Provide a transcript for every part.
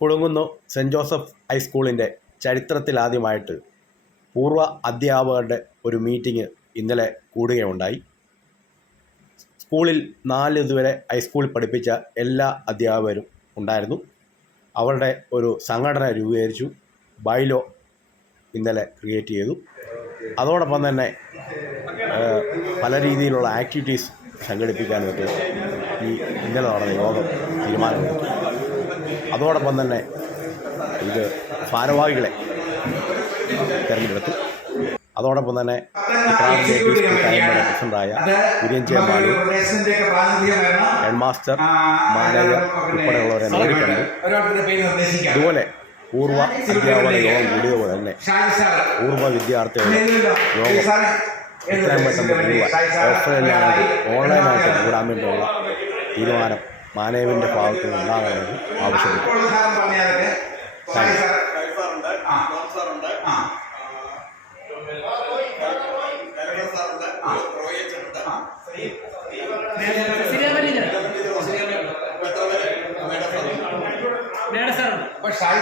പുളുങ്ങുന്നു saint Joseph ഹൈസ്കൂളിന്റെ ചരിത്രത്തിലാദ്യമായിട്ട്. പൂർവ അധ്യാപകരുടെ ഒരു മീറ്റിംഗ് ഇന്നലെ കൂടുകയുണ്ടായി. സ്കൂളിൽ നാല് ഇതുവരെ ഹൈസ്കൂളിൽ പഠിപ്പിച്ച എല്ലാ അധ്യാപകരും ഉണ്ടായിരുന്നു. അവരുടെ ഒരു സംഘടന രൂപീകരിച്ചു. ബൈലോ ഇന്നലെ ക്രിയേറ്റ് ചെയ്തു. അതോടൊപ്പം തന്നെ പല രീതിയിലുള്ള ആക്ടിവിറ്റീസ് സംഘടിപ്പിക്കാനായിട്ട് ഈ ഇന്നലെ നടന്ന യോഗം തീരുമാനമെടുത്തു. അതോടൊപ്പം തന്നെ ഇത് ഭാരവാഹികളെ തിരഞ്ഞെടുത്തു അതോടൊപ്പം തന്നെ പ്രസിഡന്റായ J Malu head master manager ഉൾപ്പെടെയുള്ളവരെ നേരിട്ടുണ്ട് അതുപോലെ പൂർവ അധ്യാപക യോഗം കൂടിയതുപോലെ തന്നെ ഷാജി സാറ് പൂർവ വിദ്യാർത്ഥികളെ ഇല്ലല്ലോ. യോഗം എത്രയും പെട്ടെന്ന് ഓഫ്ലൈനായിട്ട് ഓൺലൈനായിട്ട് കൂടാൻ വേണ്ടിയുള്ള തീരുമാനം മാനേവിന്റെ ഭാഗത്ത് നിന്ന് ഉണ്ടാകണമെന്ന് ആവശ്യപ്പെട്ടു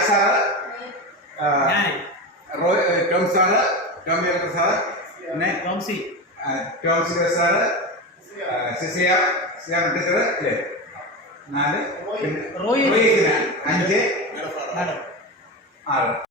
sir Tom sir Tom sir പിന്നെ സാറ് ആ, സിസിയ സിയാ ടീച്ചർ അല്ലേ நாலு ரோஹித். அஞ்சு. ஆறு.